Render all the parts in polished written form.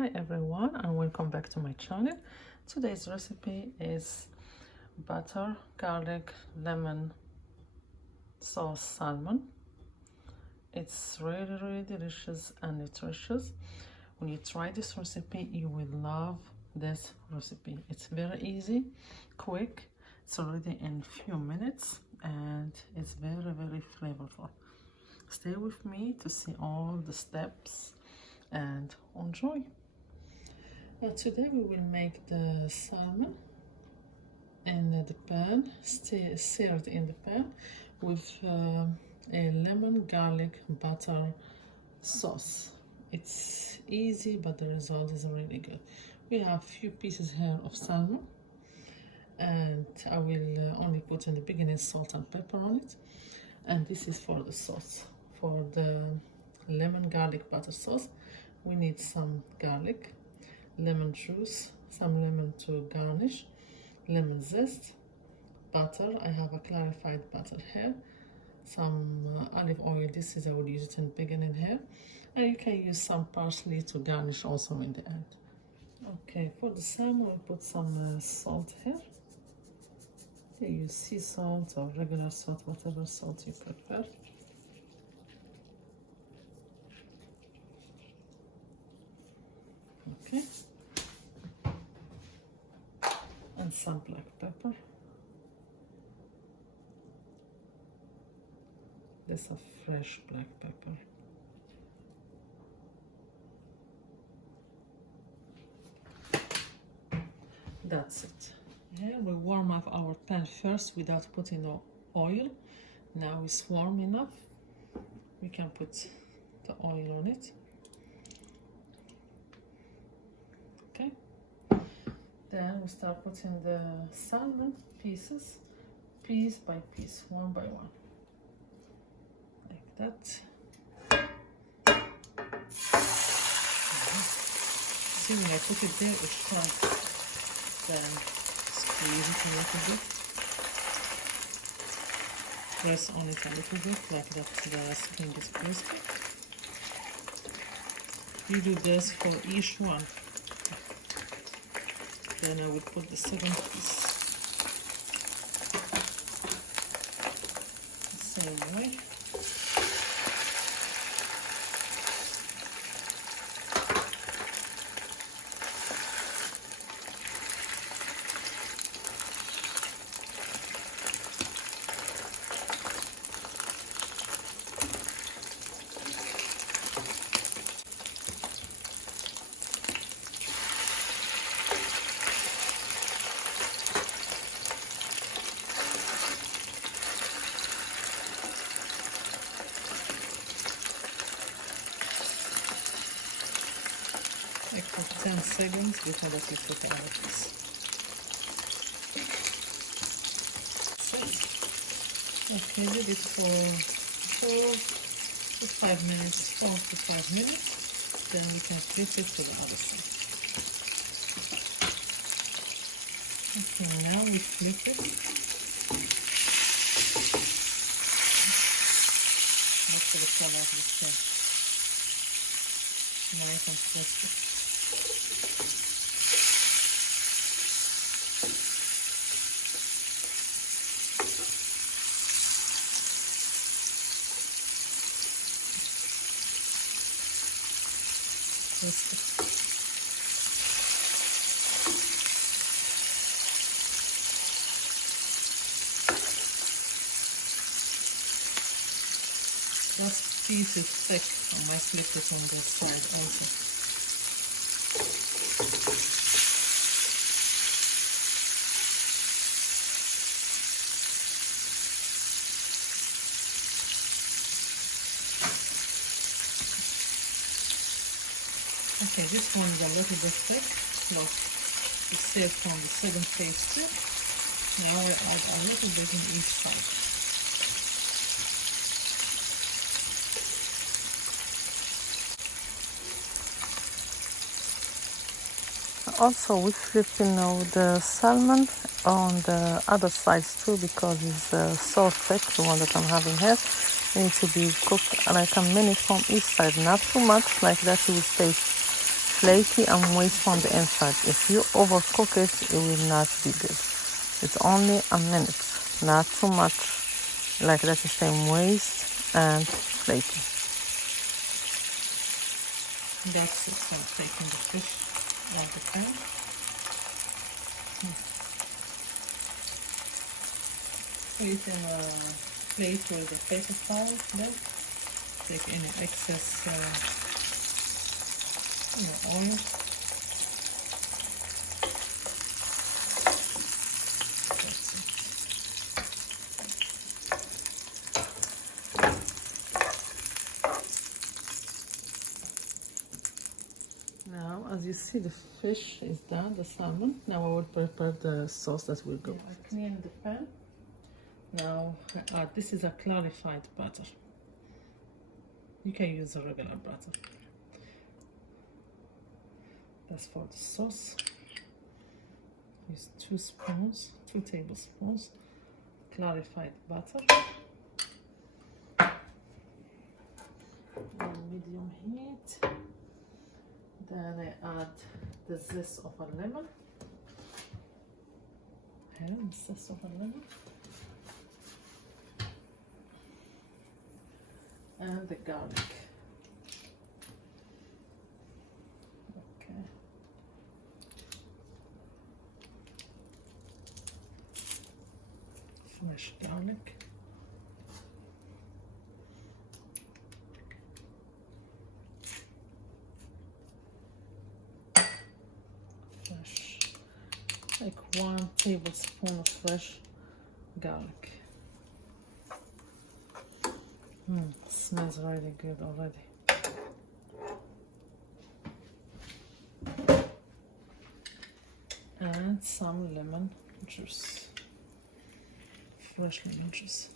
Hi everyone, and welcome back to my channel. Today's recipe is butter, garlic, lemon sauce salmon. It's really delicious and nutritious. When you try this recipe, you will love this recipe. It's very easy, quick. It's already in few minutes and it's very flavorful. Stay with me to see all the steps and enjoy. Today we will make the salmon in the pan, seared in the pan with a lemon garlic butter sauce. It's easy, but the result is really good. We have few pieces here of salmon, and I will only put in the beginning salt and pepper on it. And this is for the sauce. For the lemon garlic butter sauce, we need some garlic, lemon juice, some lemon to garnish, lemon zest, butter. I have a clarified butter here, some olive oil. This is, I will use it in the beginning here, and you can use some parsley to garnish also in the end. Okay, for the salmon we'll put some salt here. You use sea salt or regular salt, whatever salt you prefer. Okay, and some black pepper. This is a fresh black pepper. That's it. Here we warm up our pan first without putting no oil. Now it's warm enough. We can put the oil on it. Okay. Then we start putting the salmon pieces, piece by piece, one by one, like that. See, when I put it there, it starts. Then squeeze it a little bit. Press on it a little bit, like that the skin is crispy. You do this for each one. Then I will put the second piece the same way. Like for 10 seconds before that we put the other piece. Okay, did it for 4 to 5 minutes, 4 to 5 minutes. Then we can flip it to the other side. Okay, now we flip it. Look at the color of the skin. Nice and crispy. That piece is thick. I might flip it on this side also. Okay, this one is a little bit thick. Look, it's saved from the second phase too. Now we add a little bit on each side. Also, we're flipping now the salmon on the other sides too, because it's so thick, the one that I'm having here. It needs to be cooked like a minute from each side, not too much, like that it will stay flaky and moist on the inside. If you overcook it, it will not be good. It's only a minute, not too much, like that, is stay moist and flaky. That's it. So taking the fish out of the pan. Put it in a plate with a paper towel. Then take any excess oil. That's it. Now, as you see, the fish is done, the salmon. Now I will prepare the sauce that will go. I clean the pan. Now, this is a clarified butter. You can use a regular butter. That's for the sauce. Use 2 tablespoons clarified butter. On medium heat. Then I add the zest of a lemon. And the zest of a lemon. And the garlic. Okay. Fresh garlic. Like 1 tablespoon of fresh garlic. Smells really good already. And some lemon juice, fresh lemon juice.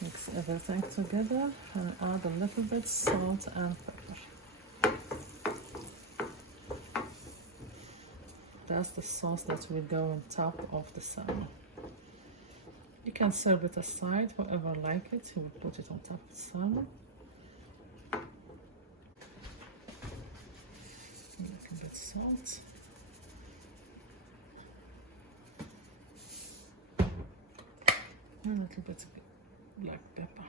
Mix everything together and add a little bit salt and pepper. That's the sauce that will go on top of the salmon. You can serve it aside, whoever like it, you will put it on top of the salmon. A little bit salt. And a little bit of black pepper.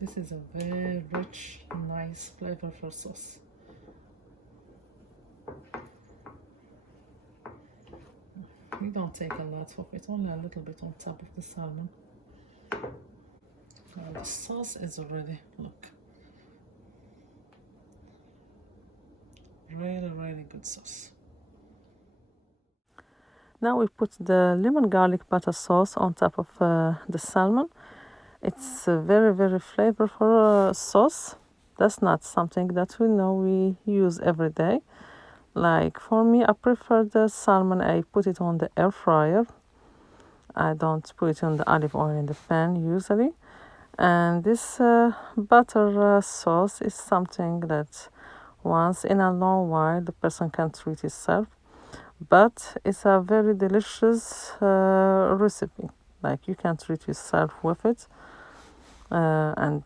This is a very rich, nice, flavorful sauce. You don't take a lot of it, only a little bit on top of the salmon. And the sauce is ready, look. Really good sauce. Now we put the lemon garlic butter sauce on top of the salmon. It's a very flavorful sauce. That's not something that we use every day. Like for me, I prefer the salmon. I put it on the air fryer. I don't put it on the olive oil in the pan usually. And this butter sauce is something that once in a long while the person can treat himself. But it's a very delicious recipe. Like you can treat yourself with it. And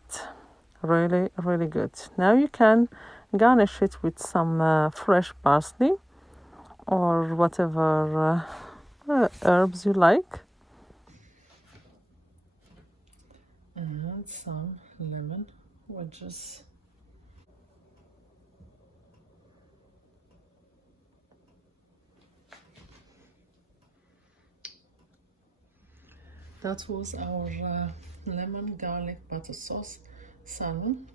really good. Now you can garnish it with some fresh parsley or whatever herbs you like. And some lemon wedges. That was our lemon garlic butter sauce salmon.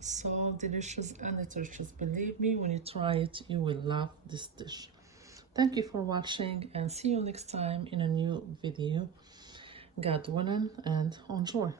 So delicious and nutritious. Believe me, when you try it, you will love this dish. Thank you for watching and see you next time in a new video. God willing, and enjoy.